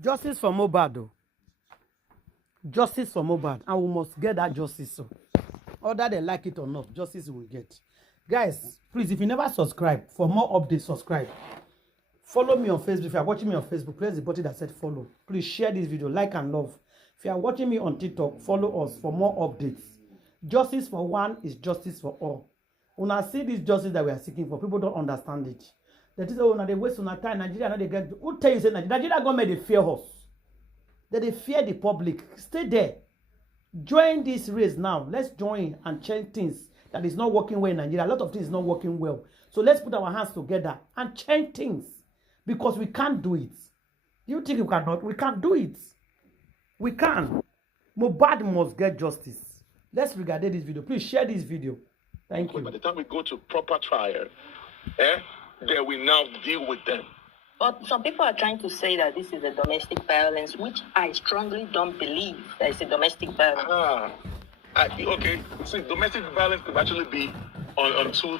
Justice for Mohbad, though. Justice for Mohbad, and we must get that justice. So, whether they like it or not, justice we will get. Guys, please, if you never subscribe, for more updates, subscribe. Follow me on Facebook. If you are watching me on Facebook, press the button that said follow. Please share this video, like and love. If you are watching me on TikTok, follow us for more updates. Justice for one is justice for all. When I see this justice that we are seeking for, people don't understand it. That is, oh, now they waste on time. Nigeria, now they get. Who tell you say Nigeria government they fear us? They fear the public. Stay there. Join this race now. Let's join and change things that is not working well in Nigeria. A lot of things is not working well. So let's put our hands together and change things. Because we can't do it. You think we cannot? We can't do it. We can. Mohbad must get justice. Let's regard this video. Please share this video. Thank you. By the time we go to proper trial, then we now deal with them. But some people are trying to say that this is a domestic violence, which I strongly don't believe that it's a domestic violence. Okay. See, domestic violence could actually be on two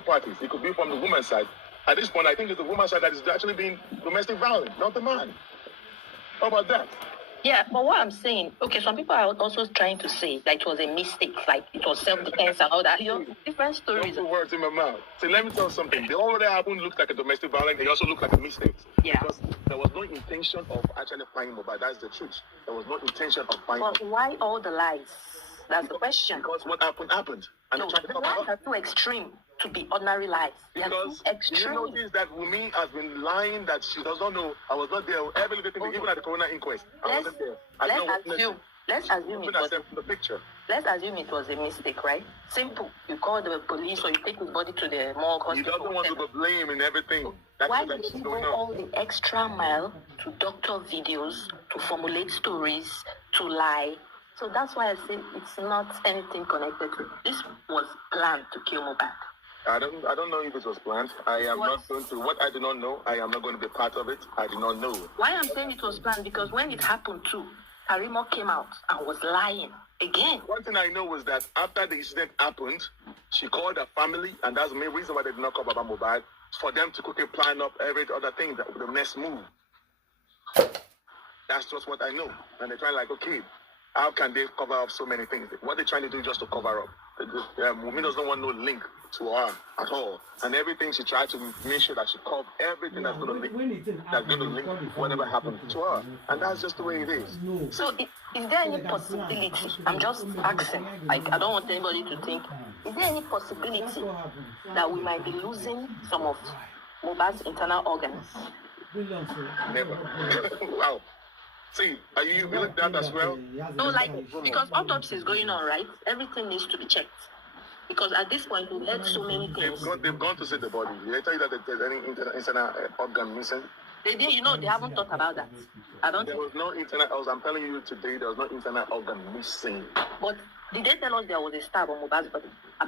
parties. It could be from the woman's side. At this point, I think it's the woman's side that is actually being domestic violence, not the man. How about that? Yeah, but what I'm saying, okay, some people are also trying to say that it was a mistake, like it was self-defense and all that. You know, different stories. Don't put words in my mouth. So let me tell you something. The all that happened looked like a domestic violence. They also looked like a mistake. Yeah. Because there was no intention of actually finding Mohbad. That's the truth. There was no intention of finding. But why all the lies? That's the question. Because what happened. And no, the lies are too extreme to be ordinary lies. Because you notice that Wumi has been lying that she does not know. I was not there. Even at the coroner inquest. I wasn't there. Let's assume it was the picture. Let's assume it was a mistake, right? Simple. You call the police or you take his body to the morgue hospital. He doesn't want to be blamed in everything. Why did he go all the extra mile to doctor videos, to formulate stories, to lie? So that's why I say it's not anything connected to it. This was planned to kill Mohbad. I don't know if it was planned. I am not going to. What I do not know, I am not going to be part of it. I do not know. Why I'm saying it was planned? Because when it happened too, Karimo came out and was lying again. One thing I know was that after the incident happened, she called her family, and that's the main reason why they did not come about Mohbad, for them to quickly plan up every other thing, that the next move. That's just what I know. And they're trying like, okay, how can they cover up so many things? What they're trying to do is just to cover up. Wumi doesn't want no link to her at all. And everything she tried to make sure that she covered everything that's going to link whatever happened to her. And that's just the way it is. So is there any possibility, I'm just asking, like I don't want anybody to think, is there any possibility that we might be losing some of Mohbad's internal organs? Never. Wow. See, are you feeling that as well? No, like, because autopsy is going on, right? Everything needs to be checked. Because at this point, we've heard so many things. They've gone to see the body. Did they tell you that there's any internal organ missing? They did, they haven't thought about that. There was no internal, I'm telling you today, there was no internal organ missing. But did they tell us there was a stab on Mohbad's body? I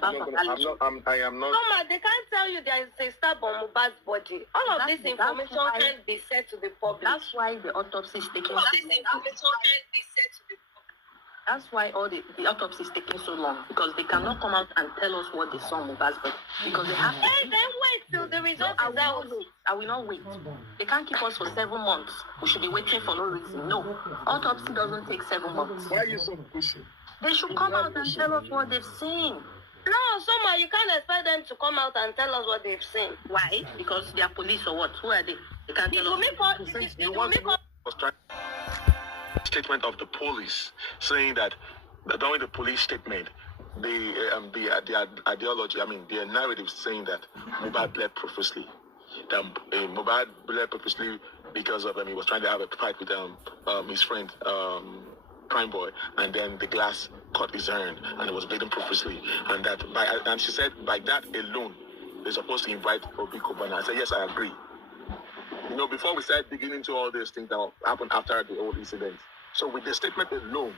am not. Mama, they can't tell you there is a stab on Mohbad's body. All of this information can't be said to the public. That's why the autopsy is taking so long. That's why all the autopsy is taking so long. Because they cannot come out and tell us what they saw on Mohbad's body. Because they have to. Hey, then wait till the result is out. I will not wait. They can't keep us for 7 months. We should be waiting for no reason. No. Autopsy doesn't take 7 months. Why are you so pushy? They should come out and tell us what they've seen. No, Soma, you can't expect them to come out and tell us what they've seen. Why? Because they are police or what? Who are they? They can't tell us. Statement of the police saying that during the police statement, the ideology, the narrative saying that Mohbad bled profusely. That Mohbad bled profusely because of he was trying to have a fight with his friend. Prime boy, and then the glass caught his hand and it was bleeding profusely, and she said by that alone they're supposed to invite Obi Kubana. I said yes, I agree. Before we started digging into all these things that happened after the whole incident, so with the statement alone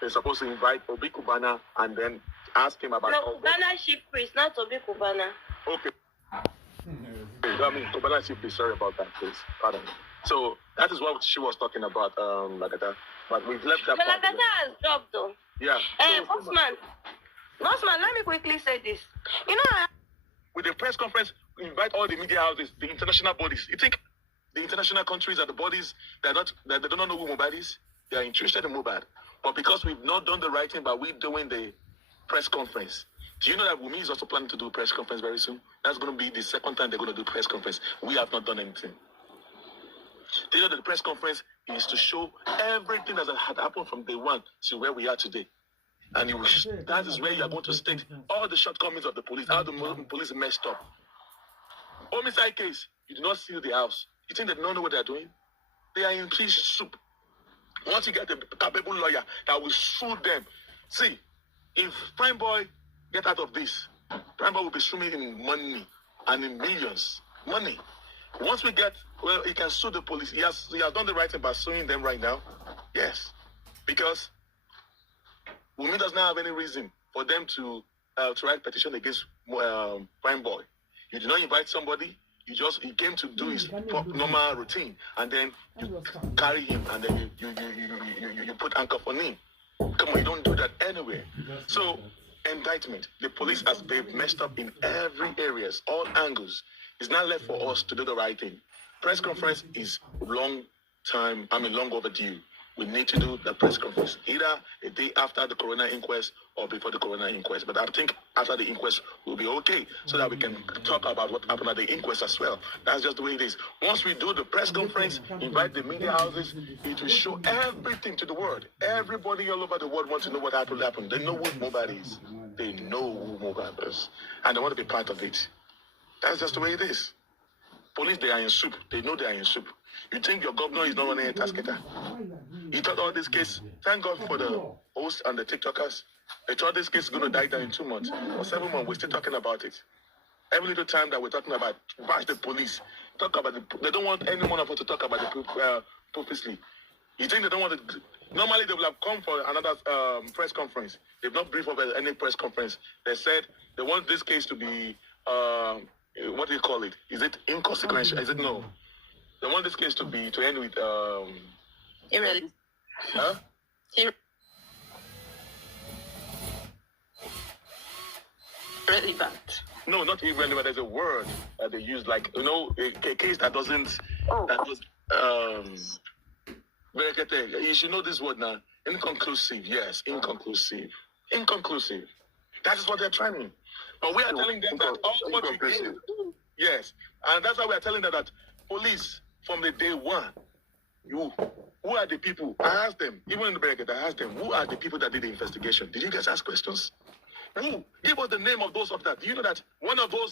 they're supposed to invite Obi Kubana and then ask him about Kubana chief priest, not Obi Kubana. Okay. Kubana chief priest, sorry about that, please. Pardon. So that is what she was talking about, Lagata. But we've left that. But Lagata has dropped though. Yeah. Bossman, let me quickly say this. With the press conference, invite all the media houses, the international bodies. You think the international countries and the bodies that they do not know who Mohbad is. They are interested in Mohbad. But because we've not done the right thing by we doing the press conference, do you know that Wumi is also planning to do a press conference very soon? That's going to be the second time they're going to do press conference. We have not done anything. Do you know that the press conference is to show everything that had happened from day one to where we are today? And that is where you are going to state all the shortcomings of the police, how the police messed up. Homicide case, you do not seal the house. You think they don't know what they're doing? They are in fish soup. Once you get a capable lawyer that will sue them, see, if Prime Boy get out of this, Prime Boy will be swimming in money and in millions. Money. Once we get, well, he can sue the police. He has done the right thing by suing them right now. Yes. Because Wumi does not have any reason for them to write petition against Prime Boy. You do not invite somebody. He came to do his normal routine, and then you carry him, and then you put anchor on him. Come on, you don't do that anywhere. So, indictment. The police they've messed up in every areas, all angles. It's not left for us to do the right thing. Press conference is long overdue. We need to do the press conference either a day after the coroner inquest or before the coroner inquest. But I think after the inquest will be okay, so that we can talk about what happened at the inquest as well. That's just the way it is. Once we do the press conference, invite the media houses, it will show everything to the world. Everybody all over the world wants to know what happened. They know who Mohbad is. They know who Mohbad is. And they want to be part of it. That's just the way it is. Police, they are in soup. They know they are in soup. You think your governor is not running a tasketer? He thought all this case, thank God for the hosts and the TikTokers. They thought this case is going to die down in 2 months or 7 months. We're still talking about it. Every little time that we're talking about, bash the police, talk about they don't want any one of us to talk about the purposely. You think they don't want to? Normally they will have come for another press conference. They've not briefed over any press conference. They said they want this case to be, what do you call it? Is it inconsequential? Is it no? They want this case to end with Irrelevant. Huh? Irrelevant. No, not irrelevant. There's a word that they use, like, you know, a case that doesn't. Oh. That does. You should know this word now. Inconclusive. Yes, inconclusive. Inconclusive. That is what they're trying. But we are telling them that all what we did. Yes, and that's why we are telling them that police from the day one. Who are the people? I asked them, even in the bracket, I asked them, who are the people that did the investigation? Did you guys ask questions? Who? Give us the name of those officers. Do you know that one of the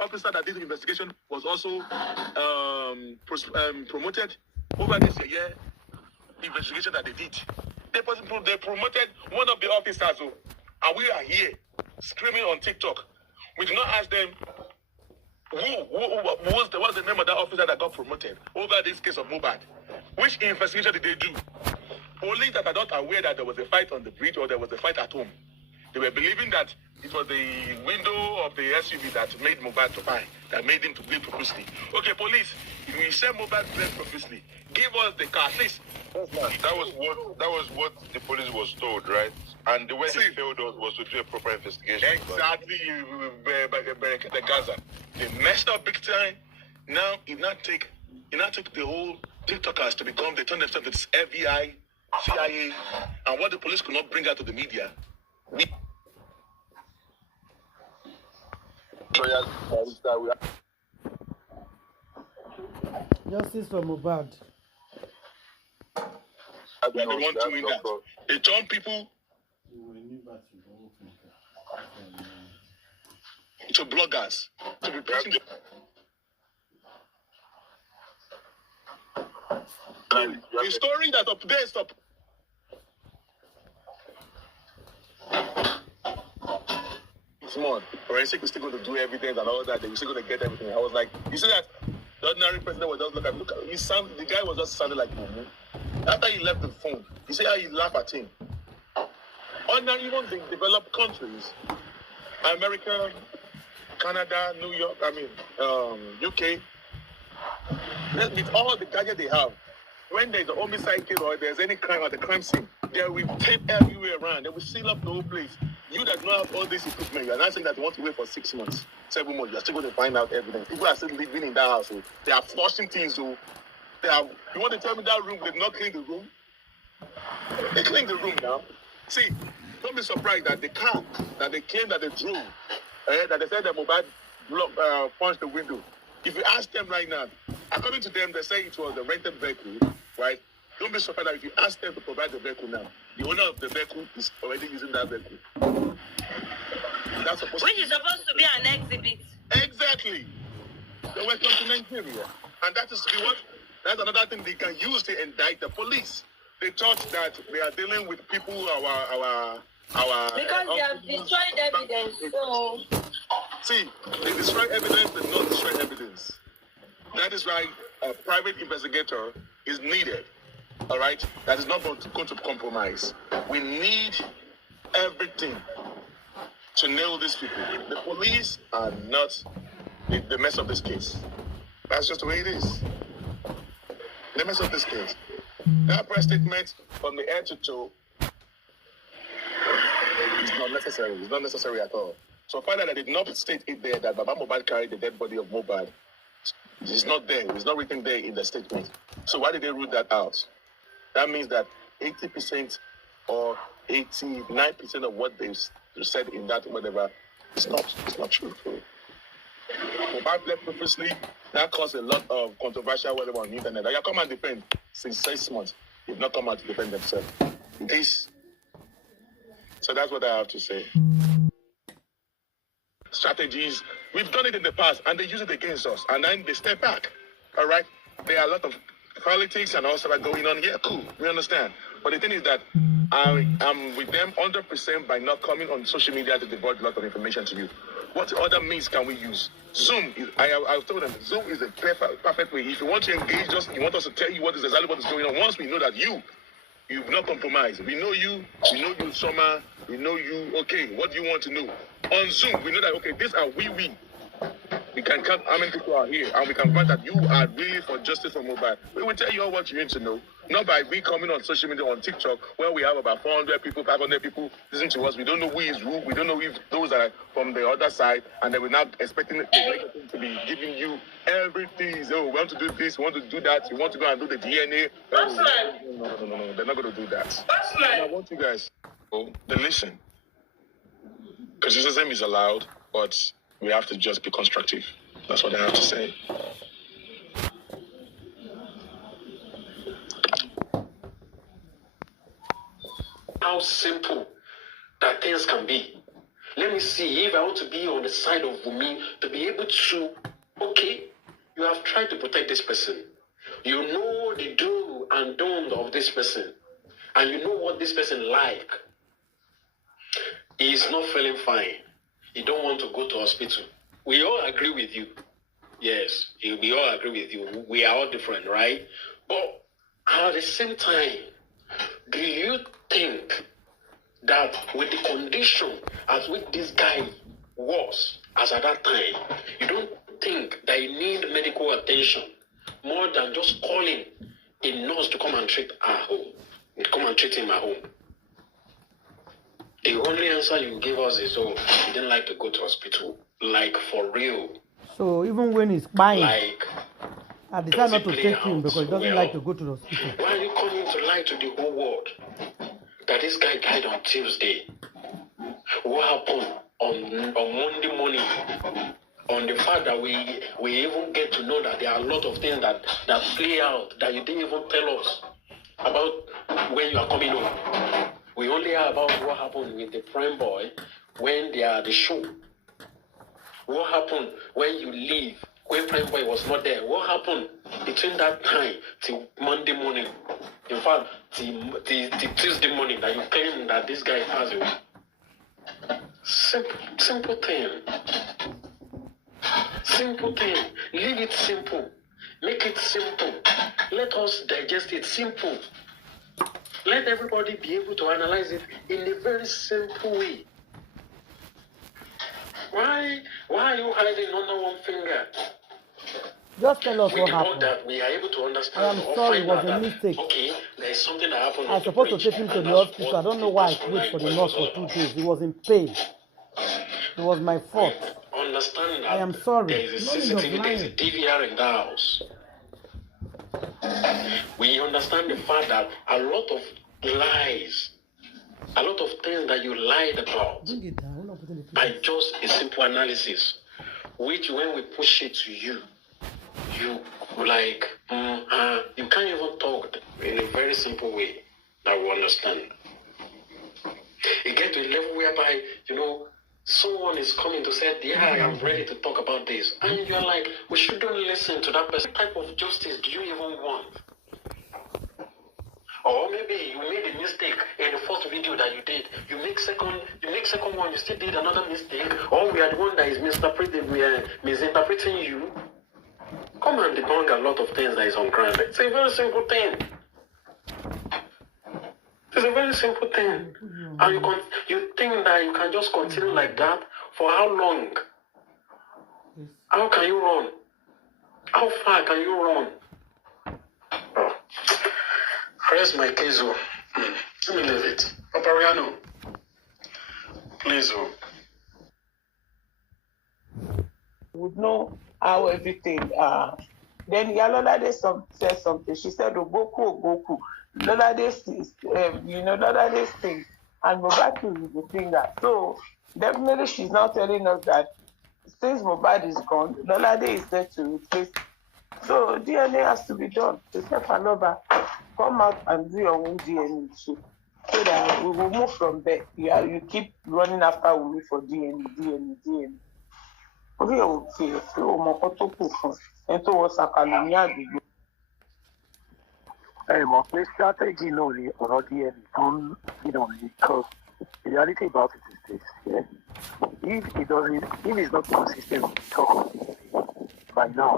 officers that did the investigation was also promoted over this year? The investigation that they did. They promoted one of the officers, and we are here screaming on TikTok. We did not ask them what's the name of that officer that got promoted over this case of Mohbad. Which investigation did they do? Police that are not aware that there was a fight on the bridge or there was a fight at home. They were believing that it was the window of the SUV that made Mohbad to buy, that made him to bleed profusely. Okay, police, if we say Mohbad bled profusely, give us the car, please. That was what the police was told, right? And the way they failed was to do a proper investigation. Exactly, by the Gaza. They messed up big time. Now it not take the whole TikTokers to become, they turn themselves into FBI, CIA, and what the police could not bring out to the media. Justice for Mohbad. They want to win that. They turn people to bloggers to be preaching. The story that up there is up. Small. Forensic is still going to do evidence and all that. They're still going to get everything. I was like, you see that? The ordinary president was just look at the guy was just sounding like Mumu. After he left the phone, you see how he laughed at him. Under even the developed countries, America, Canada, New York, UK, with all the gadgets they have, when there's a homicide case or there's any crime at the crime scene, they will tape everywhere around. They will seal up the whole place. you that don't have all this equipment, you are not saying that you want to wait for 6 months, 7 months. You are still going to find out evidence. People are still living in that house. So they are flushing things. So they are. You want to tell me that room they did not clean the room? They cleaned the room now. See, don't be surprised that the car that they claim that they drove, that they said that Mohbad punched the window. If you ask them right now, according to them, they say it was a rented vehicle, right? Don't be surprised that if you ask them to provide the vehicle now, the owner of the vehicle is already using that vehicle. That's supposed Which is supposed to be an exhibit. Exactly. They were come to Nigeria. And that is what? That's another thing they can use to indict the police. They thought that they are dealing with people our because they have destroyed evidence. So see, they destroy evidence, they not destroy evidence. That is why a private investigator is needed. All right, that is not going to compromise. We need everything to nail these people. The police are not the mess of this case. That's just the way it is. The mess of this case. That press statement from the head to toe is not necessary. It's not necessary at all. So finally, I did not state it there that Baba Mohbad carried the dead body of Mohbad. It's not there. It's not written there in the statement. So why did they rule that out? That means that 80% or 89% of what they said in that whatever it's not true. Mohbad left profusely. That caused a lot of controversial whatever on the internet. They come and defend since 6 months. They've not come out to defend themselves. So that's what I have to say. Strategies. We've done it in the past and they use it against us. And then they step back. All right? There are a lot of politics and also that going on. Yeah, cool. We understand. But the thing is that I'm with them 100% by not coming on social media to divulge a lot of information to you. What other means can we use? Zoom. I've told them Zoom is a perfect way. If you want to engage us, you want us to tell you what is exactly what is going on. Once we know that you've not compromised. We know you, Summer, we know you. Okay, what do you want to know? On Zoom, we know that, okay, these are we. We can count how many people are here, and we can find that you are really for justice for Mohbad. We will tell you all what you need to know. Not by we coming on social media, on TikTok, where we have about 400 people, 500 people listening to us. We don't know who is who. We don't know if those are from the other side, and then we're not expecting the negative to be giving you everything. Oh, we want to do this, we want to do that, you want to go and do the DNA. That's right. No. They're not going to do that. That's right. I want you guys to listen. Criticism is allowed, but we have to just be constructive. That's what I have to say. How simple that things can be. Let me see if I want to be on the side of Wumi to be able to, okay, you have tried to protect this person. You know the do and don't of this person. And you know what this person like. He is not feeling fine. He don't want to go to hospital. We all agree with you. Yes, we all agree with you. We are all different, right? But at the same time, do you think that with the condition as which this guy was as at that time, you don't think that he need medical attention more than just calling a nurse to come and treat her home, come and treat him at home? The only answer you give us is, oh, he didn't like to go to hospital. Like, for real. So even when he's buying, Like, I decided not to take him because he doesn't like to go to the hospital. Why are you coming to lie to the whole world that this guy died on Tuesday? What happened on Monday morning? On the fact that we even get to know that there are a lot of things that play out that you didn't even tell us about when you are coming home. We only hear about what happened with the prime boy when they are at the show. What happened when you leave, when prime boy was not there? What happened between that time till Monday morning? In fact, till Tuesday morning that you claim that this guy has away. Simple thing. Simple thing. Leave it simple. Make it simple. Let us digest it simple. Let everybody be able to analyze it in a very simple way. Why are you hiding under one finger? Just tell us what happened. That we are able to understand. I am sorry, it was a mistake. Okay, there is something that happened. I was supposed to take him to the hospital. I don't know why I waited for the nurse for 2 days. He was in pain. It was my fault. Understand that I am sorry. there is a CCTV, there is a DVR in the house. We understand the fact that a lot of lies, a lot of things that you lied about by just a simple analysis, which when we push it to you, you like, you can't even talk in a very simple way that we understand. You get to a level whereby, you know, someone is coming to say, yeah, I am ready to talk about this. And you're like, we shouldn't listen to that person. What type of justice do you even want? Or maybe you made a mistake in the first video that you did. You make second one, you still did another mistake. Or we are the one that is misinterpreting you. Come and debunk a lot of things that is on ground. It's a very simple thing. It's a very simple thing. And you think that you can just continue like that for how long? How can you run? How far can you run? Oh. Where's my case? Let me leave it. Papariano. Please. Would know how everything then Yalolade said something. She said Ogoku. Lolade Lolade thing. And Mohbad is the finger. So definitely she's now telling us that since Mohbad is gone, Lolade is there to replace. So DNA has to be done. Except Faloba, come out and do your own DNA so that we will move from there. You keep running after Wumi for DNA. Okay, my strategy or DNA on because the reality about it is this, yeah. If it's not consistent with talk by now,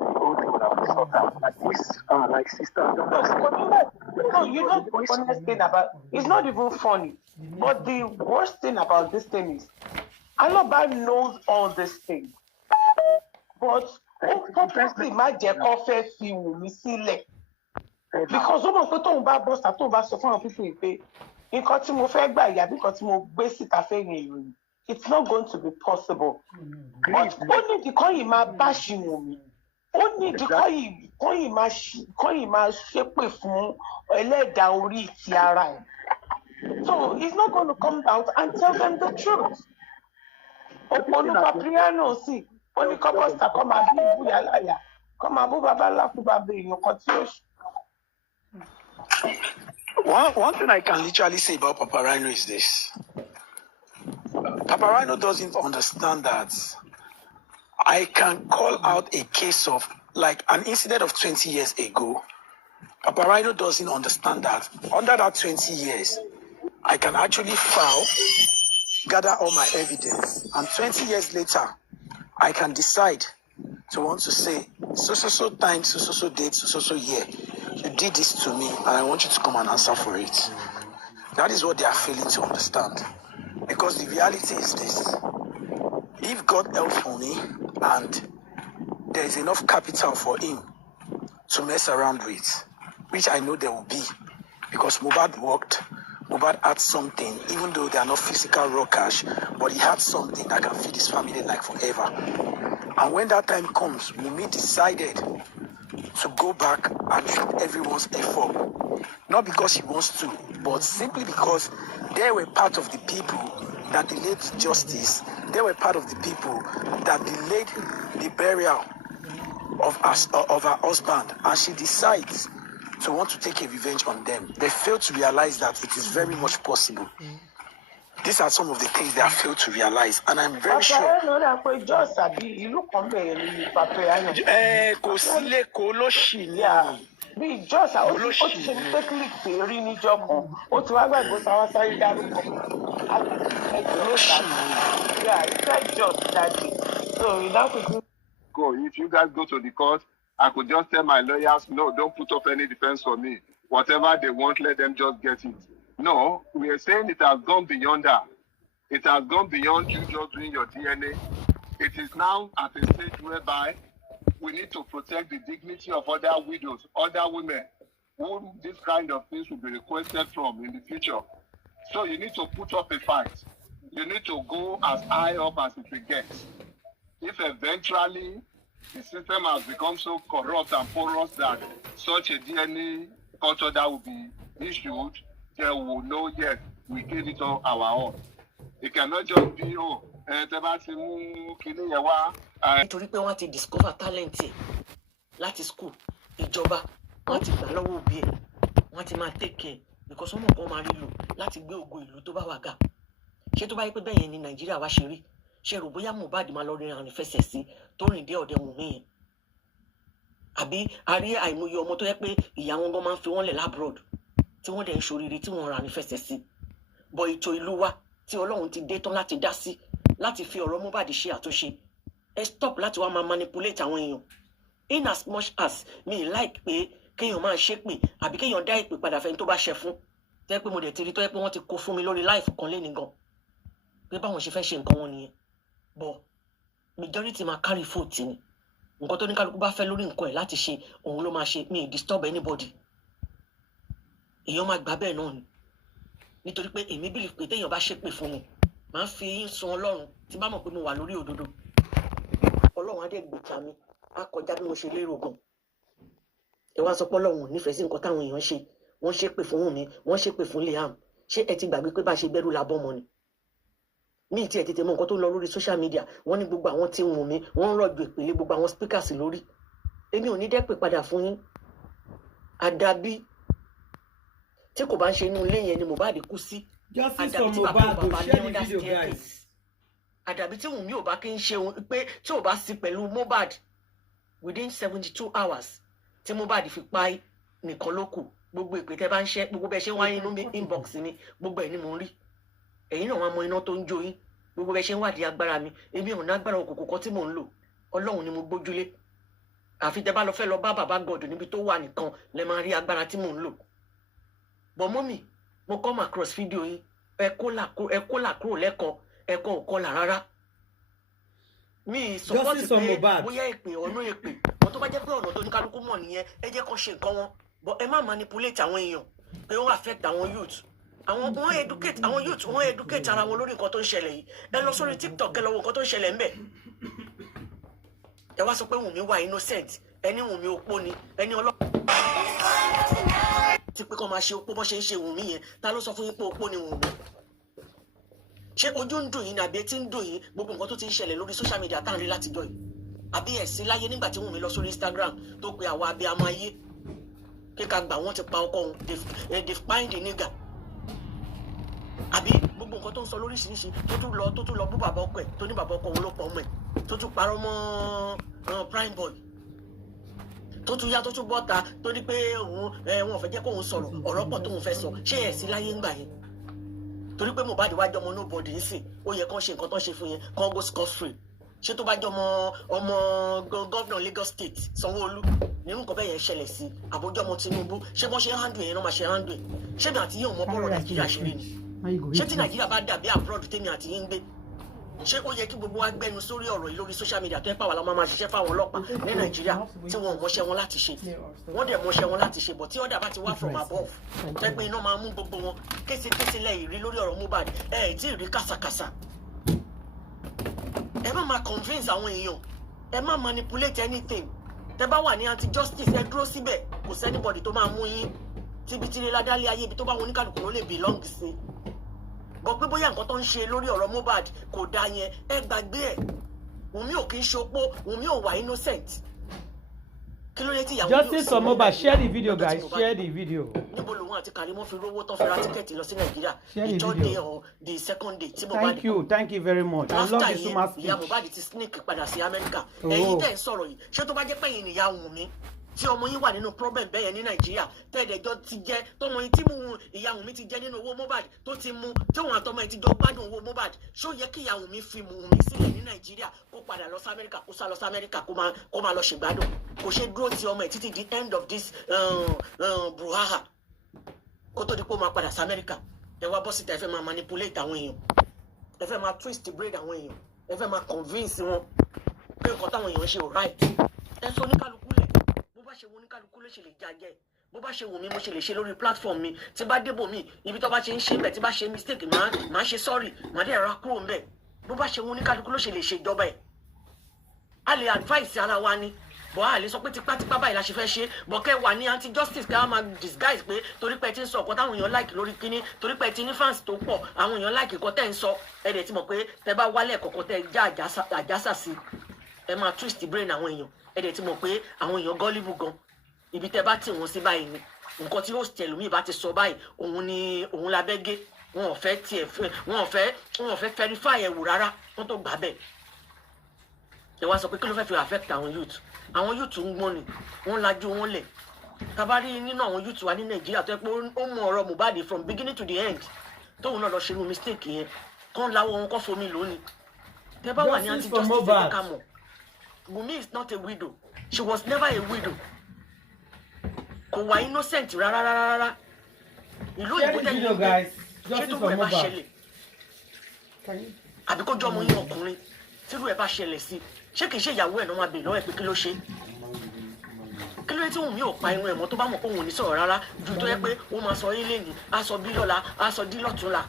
the whole thing would have been sorted out. Like this, like sister. No, you know the funniest thing about it's not even funny. But the worst thing about this thing is Aloba knows all these things. But purposely má jẹ́ kó fẹ́ fi Wùmí sílẹ̀. Because ó mọ̀ pé tóun bá bọ́ sá tóun bá sọ fún àwọn pípé pé nǹkan tí mo fẹ́ gbà ìyá bí nǹkan tí mo gbé síta fẹ́ yẹn ìròyìn. It's not going to be possible. But ó ní ìdíkọ́ yìí máa bá ṣì Wùmí. Ó ní ìdíkọ́ yìí máa ṣépè fún ẹlẹ́dàá orí ti ara ẹ̀. So he's not going to come out and tell them the truth. Onu Papriano sí. Only couple start come and be Buyalaya. Come and Boo Babala Kubabe, you continue. One thing I can literally say about Papa Rhino is this. Papa Rhino doesn't understand that I can call out a case of like an incident of 20 years ago. Papa Rhino doesn't understand that under that 20 years, I can actually file, gather all my evidence, and 20 years later, I can decide to want to say, so time, so date, so year, you did this to me, and I want you to come and answer for it. That is what they are failing to understand. Because the reality is this. If God helps me, and there is enough capital for him to mess around with, which I know there will be, because Mohbad worked, Mohbad had something, even though they are not physical raw cash, but he had something that can feed his family like forever. And when that time comes, Wumi decided to go back and feed everyone's effort. Not because he wants to, but simply because they were part of the people that delayed justice. They were part of the people that delayed the burial of her husband. And she decides to want to take a revenge on them. They fail to realize that it is very much possible. These are some of the things they have failed to realize, and I'm very sure. Bí just ó ti ṣe ní click pé rí níjọ́ kan ó ti wá gbàgbọ́ sáwá sáré dárúkọ. Yeah, it's like just daddy. So you now could go. If you guys go to the court, I could just tell my lawyers, no, don't put up any defense for me. Whatever they want, let them just get it. No, we are saying it has gone beyond that. It has gone beyond you just doing your DNA. It is now at a stage whereby we need to protect the dignity of other widows, other women whom this kind of things will be requested from in the future. So you need to put up a fight. You need to go as high up as it will get. If eventually the system has become so corrupt and porous that such a DNA culture that will be issued, they will know, yes, we gave it all our own. It cannot just be, oh, nítorí pé wọ́n ti discover talent ẹ̀ láti school ìjọba wọ́n ti gbà lọ́wọ́ òbí ẹ̀ wọ́n ti máa take care because wọ́n mọ̀ pé wọ́n máa rí lò láti gbé ògo ìlú tó bá wà ga. Ṣé tó bá yẹ pé bẹ́ẹ̀ yẹn ni Nàìjíríà wá ṣe rí? Ṣé rò bóyá Mohbad máa lọ rin àrùn fẹsẹ̀ sí tó rìn dé ọ̀dẹ̀ Wùmí yẹn? Àbí a rí àìmọye ọmọ tó yẹ pé ìyá wọn gan máa ń fi wọ́n lẹ̀ lábroad tí wọ́n dẹ̀ ń ṣoríire tí wọ́n rà ní fẹsẹ̀ sí. Bọ̀ ètò ìlú wa tí Ọlọ́run ti dé tán láti dá sí láti fi ọ̀rọ̀ Mohbad ṣe àtúnṣe. Ẹ stop láti wá máa manipulate àwọn èèyàn. In as much as me like pé kéèyàn máa ṣépè àbí kéèyàn dá ìpè padà fẹ́ni tó bá ṣẹ fún. Tó yẹ pé mo dẹ̀ ti rí tó yẹ pé wọ́n ti kó fún mi lórí life kan léni gan. Pé báwọn ṣe fẹ́ ṣe nǹkan wọn nìyẹn. But majority máa carry foot ni. Nǹkan tó ní kálukú bá fẹ́ lórí nǹkan ẹ̀ láti ṣe òun ló máa ṣe. Mi disturb anybody. Èèyàn máa gbà bẹ́ẹ̀ náà ni. Nítorí pé èmi believe pé téèyàn bá ṣépè fún mi máa fi yín sun Ọlọ́run tí bá mọ̀ pé mo wà lórí òdodo. Ọlọ́run á dẹ̀ gbèjà mi á kọjá bí mo ṣe lérò gan. Ẹ wá sọ pé Ọlọ́run ò nífẹ̀ẹ́ sí nǹkan táwọn èèyàn ṣe. Wọ́n ṣépè fún Wùmí, wọ́n ṣépè fún Liam. Ṣé ẹ ti gbàgbé pé bá ṣe bẹ̀rù la bọ́mọ ni? Mi ti ẹ̀ tètè mọ nǹkan tó ń lọ lórí social media. Wọ́n ní gbogbo àwọn tí Wùmí wọ́n ń rọ̀jò ìpele gbogbo àwọn speakers lórí. Èmi ò ní dẹ́pẹ̀ padà fún yín. Àdàbí tí kò bá ń ṣe inú ilé yẹn ni Mohbad kú sí. Justice for Mohbad, share the video, guys. Àdàbí tí Wùmí ò bá kí ń ṣe pé tí ò bá sí pẹ̀lú Mohbad within 72 hours tí Mohbad fi pa nìkan ló kù. Gbogbo ìpè tẹ́ bá ń ṣe gbogbo bẹ́ẹ̀ ṣe wáyé inú inbox mi gbogbo ẹ̀ ni mò ń rí. Ẹ̀yin náà wá mọ iná tó ń jó yín gbogbo bẹ́ẹ̀ ṣe ń wádìí agbára mi. Èmi ò ní agbára òkùnkùn kan tí mò ń lò. Ọlọ́run ni mo gbójúlé. Àfi tẹ́ bá lọ fẹ́ lọ bá bàbá God níbi tó wà nìkan lẹ máa rí agbára tí mò ń lò. But mọ́mì mo come across video yín ẹ kó là kúrò lẹ́kọ̀ọ́ ẹ̀kọ́ ò kọlà rárá. Mi support pé bóyá èpè ọ̀nà èpè wọn tó bá jẹ́ pé ọ̀nà tó ní kálukú mọ̀ nìyẹn ẹ jẹ́ kó ṣe nǹkan wọn. But ẹ má manipulate àwọn èèyàn pé ó affect àwọn youth. Àwọn wọ́n educate àwọn youth wọ́n educate ara wọn lórí nǹkan tó ń ṣẹlẹ̀ yìí. Ẹ lọ sórí TikTok ẹ lọ wo nǹkan tó ń ṣẹlẹ̀ ńbẹ̀. Ẹ wá sọ pé Wùmí wà innocent ẹni Wùmí opó ni ẹni ti pé kọ́ máa ṣe opó bọ́ ṣe ń ṣe Wùmí yẹn ta ló sọ fún yín pé opó ni Wùmí? Ṣé ojú ń dùn yín ni àbí etí ń dùn yín gbogbo nǹkan tó ti ń ṣẹlẹ̀ lórí social media tá à ń rí látijọ́ yìí? Àbí ẹ̀sìn láyé nígbà tí Wùmí lọ sórí Instagram tó pe àwa abiyamọ ayé kíka gbà wọ́n ti pa ọkọ òun they find the nigger. Àbí gbogbo nǹkan tó ń sọ lóríṣiríṣi tó tún lọ bú bàbá ọkọ ẹ̀ tó ní bàbá ọkọ òun ló pọ̀ ọmọ ẹ̀ tó tún parọ́ mọ́ prime boy tó tún yá tó tún bọ́ta tó ní pé òun wọn ò fẹ́ jẹ́ kóun sọ̀rọ̀ ọ̀rọ̀ pọ̀ tóun fẹ́ sọ ṣé ẹ̀ sí láyé ńgbà yẹn? Torí pé Mohbad wá jọmọ nobody ń sìn ó yẹ kán ṣe nǹkan tán ṣe fún yẹn kán go scot free. Ṣé tó bá jọmọ ọmọ gọ́vnà Lagos State Sanwó-Olú nínú nǹkan bẹ́ẹ̀ yẹn ṣẹlẹ̀ sí àbójọ́mọ Tinubu ṣé bọ́n ṣe handle yẹn náà máa ṣe handle ẹ̀? Ṣé mi àti yín ò mọ bọ́rọ̀ Nàìjíríà ṣe rí ni? Ṣé tí Nàìjíríà bá dàbí abroad tèmi àti yín ń gbé? Ṣé ó yẹ kí gbogbo wa gbẹnu sórí ọ̀rọ̀ yìí lórí social media tó ẹ pàwọ́ la máa ṣiṣẹ́ fáwọn ọlọ́pàá ní Nàìjíríà tí wọn ò mọṣẹ́ wọn láti ṣe wọ́n dẹ̀ mọṣẹ́ wọn láti ṣe bọ̀ tí ọ̀dà bá ti wá from above pẹ́pẹ́ iná máa mú gbogbo wọn késekése lẹ́yìn rí lórí ọ̀rọ̀ Mohbad tí ì rí kàsàkàsà. Ẹ má máa convince àwọn èèyàn ẹ má manipulate anything. Tẹ bá wà ní anti-justice ẹ dúró síbẹ̀ kò sẹ́nibọ̀dì tó máa mú yín tíbi-tíri ládálé ayé ibi tó bá wọn oníkàlùkù ló lè belong sí. Bọ̀ pé bóyá nǹkan tó ń ṣe lórí ọ̀rọ̀ Mohbad kò dáa yẹn ẹ gbàgbé ẹ̀. Wùmí ò kì í ṣopó Wùmí ò wà innocent. Kí ló dé tí ìyàwó yóò Justice for Mohbad, share the video guys, share the video. Níbo lòun àti Karimo fi rówó tán fi ra tíkẹ́ẹ̀tì lọ sí Nàìjíríà the third day or the second day tí Mohbad. Thank you very much. I love this woman's speech. Ìyá Mohbad ti sneak padà sí Amẹ́ríkà. Ẹ̀yin tẹ́ ń sọ̀rọ̀ yìí ṣé tó bá jẹ́ pẹ́yìn nìyá Wùmí tí ọmọ yín wà nínú problem bẹ́ẹ̀ yẹn ní Nàìjíríà tẹ́ẹ̀dẹ̀jọ́ ti jẹ́ tọmọ yín tí ìyá Wùmí ti jẹ́ nínú owó Mohbad tó ti mú tí òun àtọmọ yín ti jọ gbádùn owó Mohbad ṣó yẹ kí ìyá Wùmí fi Wùmí sílẹ̀ ní Nàìjíríà kó padà lọ sí Amẹ́ríkà kó sá lọ sí Amẹ́ríkà kó máa lọ ṣègbádùn kò ṣe dúró ti ọmọ ẹ̀ títí the end of this brouhaha kó tó di pé ó máa padà sí Amẹ́ríkà. Ẹ wá bọ́ síta ẹ fẹ́ máa manipulate àwọn èèyàn ẹ fẹ́ máa twist braid àwọn èèyàn ẹ fẹ́ máa convince wọn pé nǹkan táwọn èèyàn ṣe ò right. Ẹ sọ oníkálukú lẹ̀ bó bá ṣe wo oníkálukú lè ṣe lè jàjẹ́ bó bá ṣe wù mí mo ṣe lè ṣe lórí platform mi tí bá débò mi ibi tó bá ṣe ń ṣe bẹ̀ tí bá ṣe mistake máa ṣe sorry máa dẹ̀ ra kúrò ń bẹ̀ bó bá ṣe wù ní kálukú ló ṣe lè ṣe ìjọba ẹ̀ a lè advice ara wa ni bọ́ a lè sọ pé tipátipá báyìí la ṣe fẹ́ ṣe bọ́ kẹ́ wà ní anti justice kẹ́ wá máa disguise pé torí pé ẹ ti ń sọ ọ̀kan táwọn èèyàn like lórí kíní torí pé ẹ ti ní fans tó pọ̀ àwọn èèyàn like nǹkan tẹ́ ń sọ ẹ dẹ̀ ti mọ̀ pé tẹ́ bá wálẹ̀ kọ̀ọ̀kan tẹ́ já àjásà sí ẹ máa twist brain àwọn èèyàn ẹ dẹ̀ ti mọ̀ pé àwọn èèyàn gullible gan ibi tẹ́ bá tì wọ́n sí báyìí ni nǹkan tí host ẹlòmíì bá ti sọ báyìí òun la bẹ́ gé wọn ò fẹ́ verify ẹ̀ wò rárá wọ́n tó gbà bẹ́ẹ̀ ẹ wá sọ pé kí ló fẹ́ fi affect àwọn youth ń gbọ́n ni wọ́n lajú wọn lẹ̀ tabari nínú àwọn youth wa ní nàìjíríà tó yẹ pé ó mú ọ̀rọ̀ Mohbad from beginning to the end tóun náà lọ ṣe irú mistake yẹn kán láwọ wọn kán fomi lónìí tẹ bá wà ní anti justice ẹ ká mọ̀ Wumi is not a widow she was never a widow kò wá innocent rárá ìlú òyìnbó tẹ̀yìn gbé ṣé tó wẹ̀ bá ṣẹlẹ̀ àbí kó jọ ọmọ yín ọkùnrin tírú ẹ̀ bá ṣẹlẹ̀ sí ṣé kìí ṣe ìyàwó ẹ̀ náà máa bèèrè lọ́wọ́ ẹ̀ pé kí ló ṣe kí ló dé tí Wùmí ò pa inú ẹ̀ mọ́ tó bá mọ̀ pé òun ò ní sọ̀rọ̀ rárá ju tó yẹ pé ó máa sọ yín lẹ́yìn á sọ bí lọ́la á sọ dí lọ́túnla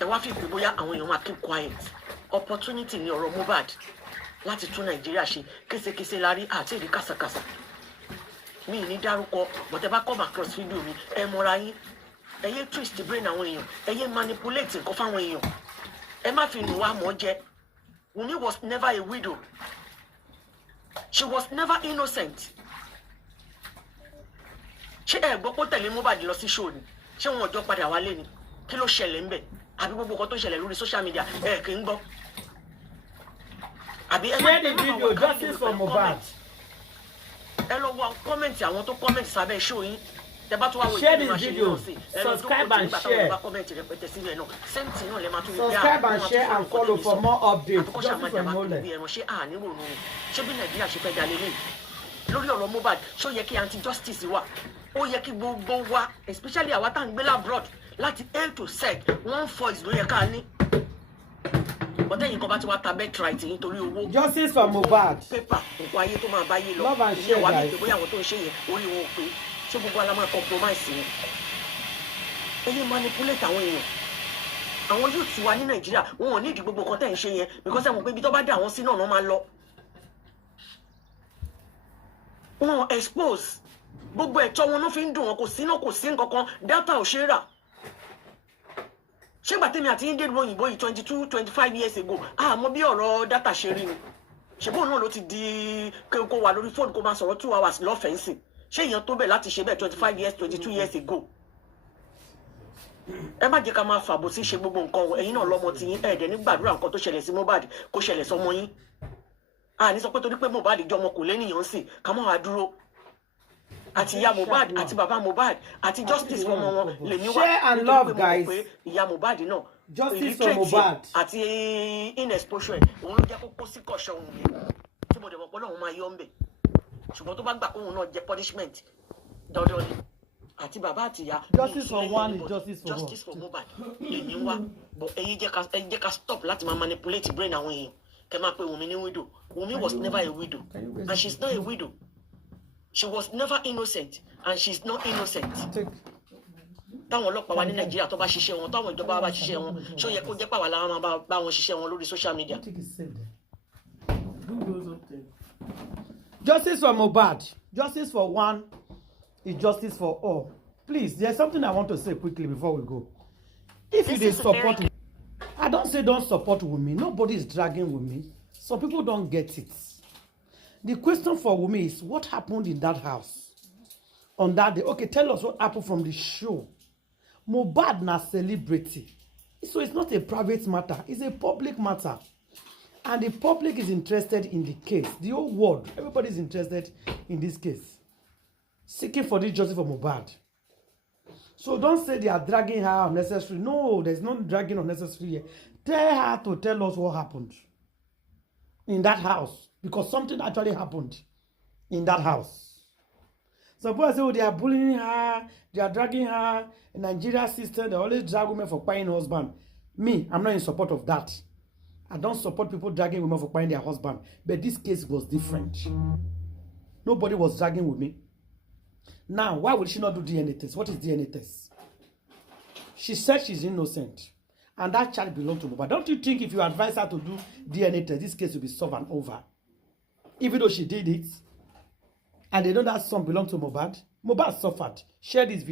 ẹ wá fi ìpè bóyá àwọn èèyàn máa keep quiet opportunity ní ọ̀rọ̀ Mohbad láti tún Nàìjíríà ṣe késekése lárí àti èrí kàsàkàsà mi ní dárúkọ bọ̀tẹ́ bá come across fídíò mi ẹ mọra yín ẹ yé twist brain àwọn èèyàn ẹ yé manipulate nǹkan fáwọn èèyàn ẹ má fi nù wá mọ́ jẹ Wumi was never a widow she was never innocent ṣé ẹ gbọ́ pé tẹ̀lé Mohbad lọ sí show ni ṣé wọn ọjọ́ padà wálé ni kí ló ṣẹlẹ̀ ń bẹ̀ àbí gbogbo nǹkan tó ṣẹlẹ̀ lórí social media ẹ kì í gbọ́ àbí ẹ má the video justice for Mohbad ẹ lọ wọ kọ́mẹ̀ntì àwọn tó kọ́mẹ̀ntì sábẹ́ show yín tẹ bá tún wá wo share this video subscribe and share subscribe and share and follow for more updates justice for Mohbad ṣé bí Nàìjíríà ṣe fẹ́ dalẹ̀ lẹ́yìn lórí ọ̀rọ̀ Mohbad ṣó yẹ kí anti justice wà ó yẹ kí gbogbo wa especially àwa tá à ń gbé labroad láti A to Z one voice ló yẹ ká ní bọ́tẹ́yìn kan bá ti wá ta birthright nítorí owó justice for Mohbad pépà nǹkan ayé tó máa báyé lọ love and share ìyẹn wà ní guys pé bóyá àwọn tó ń ṣe yẹn orí wọn ò pé ṣé gbogbo ala máa compromise ni ẹyẹ manipulate àwọn èèyàn àwọn youth wa ní Nàìjíríà wọn ò ní ìdí gbogbo kan tẹ̀ ń ṣe yẹn because ẹ̀wọ̀n pé ibi tó bá dé àwọn sí náà máa lọ wọn expose gbogbo ẹ̀tọ́ wọn ló fi ń dùn wọn kò sí náà kò sí nǹkan kan data ò ṣe é rà ṣé gbàtẹ́mi àti yín dé ìlú òyìnbó yìí 22-25 years ago àmọ́ bí ọ̀rọ̀ data ṣe rí ni ṣùgbọ́n náà ló ti di kó wà lórí fóònù kó máa sọ̀rọ̀ 2 hours lọ́fẹ̀ẹ́ sìn ṣé èèyàn tó bẹ̀ láti ṣe bẹ́ẹ̀ 25 years 22 years ago ẹ má jẹ́ ká máa fàbò sí ṣe gbogbo nǹkan ẹ̀yin náà lọ́mọ tí yín ẹ̀ẹ́dẹ̀ ní gbàdúrà nǹkan tó ṣẹlẹ̀ sí Mohbad kó ṣẹlẹ̀ sọmọ yín àní sọ pé torí pé Mohbad jọ ọmọ kò lẹ́nìyàn sí ká mọ́ wá dúró àti ìyá Mohbad àti bàbá Mohbad àti justice fọmọ wọn lèmi wá share and love guys pé ìyá Mohbad náà justice for Mohbad àti inexposure òun ló jẹ́ kó kó sí kọ̀ṣọ́ òun yẹn tí mo dẹ̀ mọ̀ pé Ọlọ́run máa yọ ń bẹ̀ ṣùgbọ́n tó bá gbà kóhun náà jẹ́ punishment dandan ni àti bàbá àti ìyá justice for one is justice for Mohbad lèmi wá bọ̀ ẹ̀yin jẹ́ ká stop láti máa manipulate brain àwọn èèyàn kẹ́ máa pe Wumi ní widow Wumi was never a widow and she's not a widow she was never innocent and she's not innocent táwọn ọlọ́pàá wa ní Nàìjíríà tó bá ṣiṣẹ́ wọn táwọn ìjọba wa bá ṣiṣẹ́ wọn ṣó yẹ kó jẹ́ pàwọ́ làwọn máa bá wọn ṣiṣẹ́ wọn lórí social media. Justice for Mohbad justice for one is justice for all. Please, there's something I want to say quickly before we go. If you dey support me, I don't say don't support Wumi. Nobody is dragging Wumi. Some people don't get it. The question for Wumi is what happened in that house on that day. Okay, tell us what happened from the show. Mohbad na celebrity. So it's not a private matter. It's a public matter. And the public is interested in the case. The whole world, everybody is interested in this case. Seeking for this justice for Mohbad. So don't say they are dragging her unnecessarily. No, there's no dragging unnecessarily here. Tell her to tell us what happened in that house. Because something actually happened in that house. Some people say, oh, they are bullying her, they are dragging her. In Nigeria system, they always drag women for buying husband. Me, I'm not in support of that. I don't support people dragging women for buying their husband. But this case was different. Nobody was dragging with me. Now, why would she not do DNA test? What is DNA test? She said she's innocent. And that child belonged to Mohbad. Don't you think if you advise her to do DNA test, this case will be solved and over? Even though she did it, and they know that son belonged to Mohbad, Mohbad suffered. Share this video.